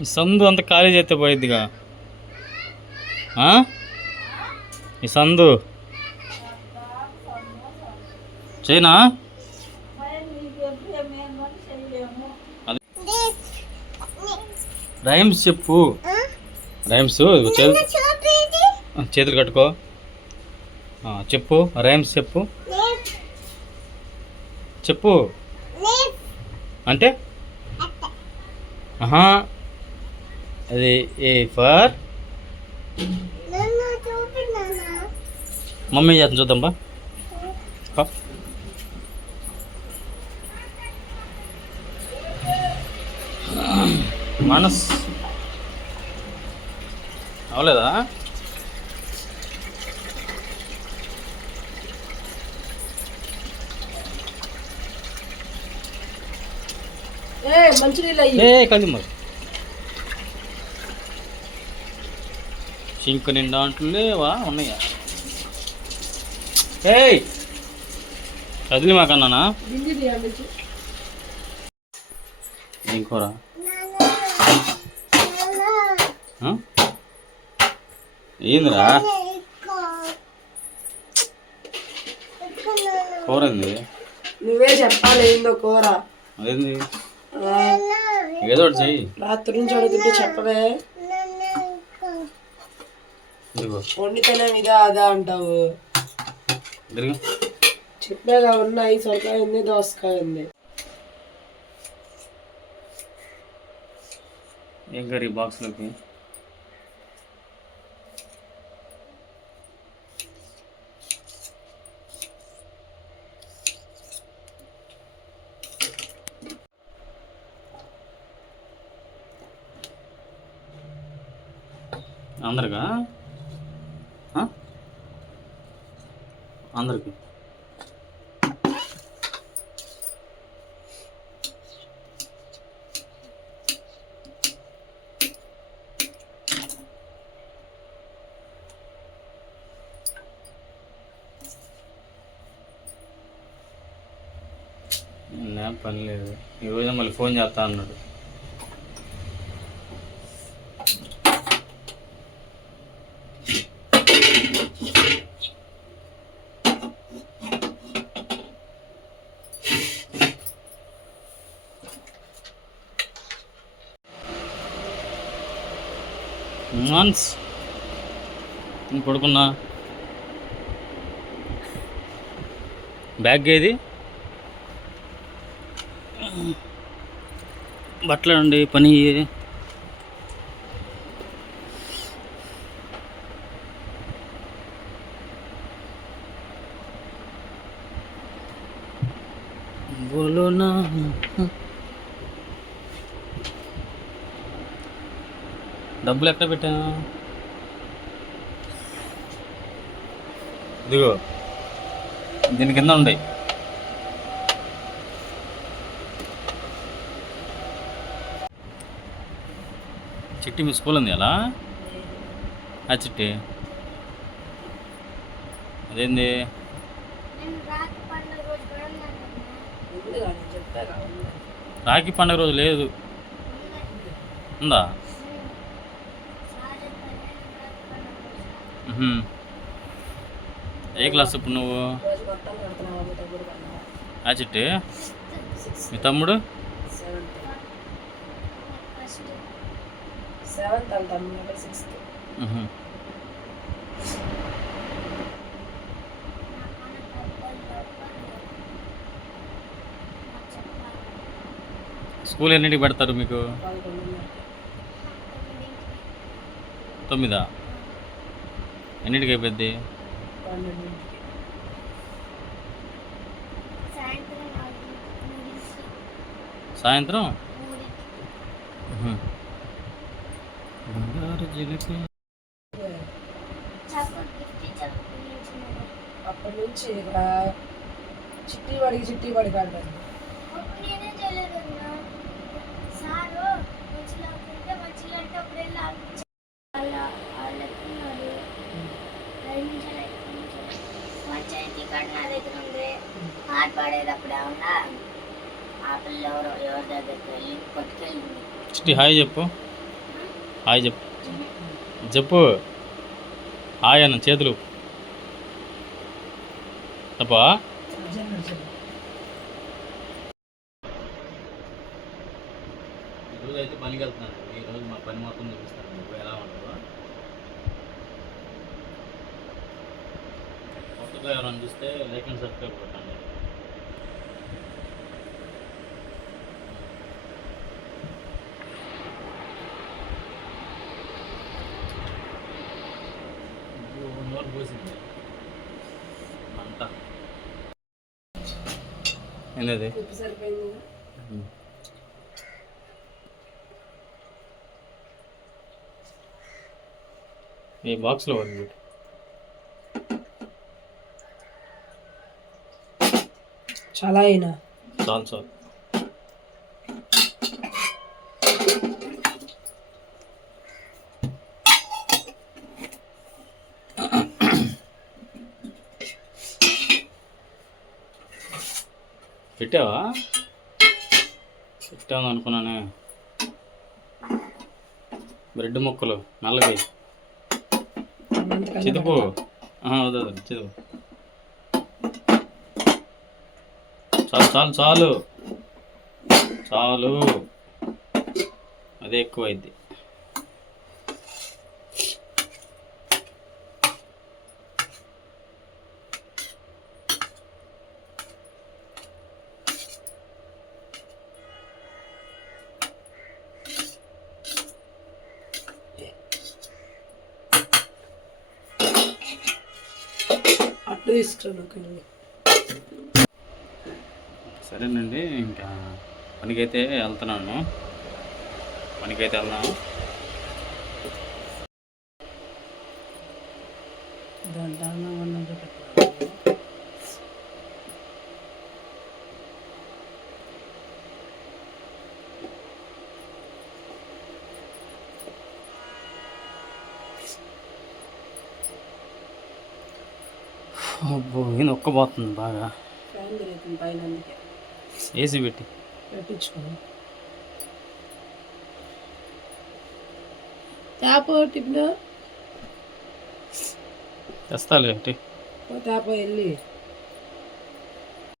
ఈ సందు అంత ఖాళీ చేస్తే పోయిద్దిగా. ఈ సందు. చేయనా? రైమ్స్ చెప్పు. రైమ్స్ చేతులు. కట్టుకో. చెప్పు రైమ్స్ చెప్పు. చెప్పు. అంటే? ఆహా. అది ఏ ఫర్ మమ్మీ చేత చూద్దాం బా. మనస్. అవలేదా? ఏ మంచి ఏ కలిసి మరి. సింక్ నిండా అంటులేవా ఉన్నాయా? ఏయ్! కదిలి మాకన్నానా ఏం కూర? ఏందిరా? కూర ఏంది? నువ్వే చెప్పాలి ఏందో కూర. అదేంది? ఏదో చెయ్యి. రాత్రి నుంచి అడుగుతుంటే చెప్పవే. వండితేనే ఇదా అదా అంటావు. చెప్పాగా ఉన్నాయి సొరకాయ ఉంది దోసకాయ ఉంది. ఏం కర్రీ బాక్స్లోకి అందరికా? అందరికి. పని లేదు. ఈరోజు మళ్ళీ ఫోన్ చేస్తా అన్నాడు. మాన్స్ నేను పడుకున్నా. బ్యాగ్ ఏది? బట్టలు అండి పని. బోలో నా డబ్బులు ఎక్కడ పెట్టాను? ఇదిగో. దీని కింద ఉండయి చిట్టి మీ స్కూల్ ఉంది అలా? ఆ చిట్టి. అదేంది. రాఖీ పండుగ రోజు లేదు. ఉందా? ఏ క్లాస్ ఇప్పుడు నువ్వు? యాచిట్ మీ తమ్ముడు? స్కూల్ ఎన్నింటికి పెడతారు మీకు? తొమ్మిదా? ఎన్నింటికి అయిపోద్ది పన్నెండింటికి సాయంత్రం మ్హూ. బంగారు జిలిపి అప్పటి నుంచి ఇక్కడ చిట్టి పడికి చిట్టి పడికి అంటారు కార్డు నా దగ్గర ఉంది ఆట పాడేటప్పుడు ఏమన్నా ఆ పిల్ల ఎవరో ఎవరి దగ్గరికి వెళ్ళి పట్టుకెళ్ళింది చిట్టి హాయ్ చెప్పు. హాయ్ చెప్పు. చెప్పు. హాయ్ అన్న చేతులు. తప్పా. ఈరోజు అయితే పనికి వెళ్తున్నాను ఈరోజు మా పని మొత్తం చూపిస్తాను. మీకు ఎలా ఉంటుందో కొత్తగా ఎవరైనా చూస్తే లైక్ అండ్ సబ్స్క్రైబ్ కొట్టండి నోరు పోసింది. మంట. ఏంటది ఈ బాక్స్లో ఉంది చాలా అయినా. చాలు చాలు. పెట్టావా? పెట్టాను అనుకున్నానే. బ్రెడ్ ముక్కలు నల్లవి. చిదుపు వద్దు వద్దు, చాలు చాలు చాలు. చాలు. అదే ఎక్కువైంది. అయింది అట్టు తీసుకురాను ఒక సరేనండి ఇంకా పనికైతే వెళ్తున్నాను. పనికైతే వెళ్దాం దాంట్లో అన్నం అన్నం పెట్టాలి. అబ్బో ఈయన ఒక్కబోతుంది బాగా. ఫ్యాన్ తిరుగుతుంది పైన అందుకే. ఏసీ పెట్టి. పెట్టించుకోను ట్యాప్ టిప్లో తెస్తాలే ట్యాప్ వెళ్ళి.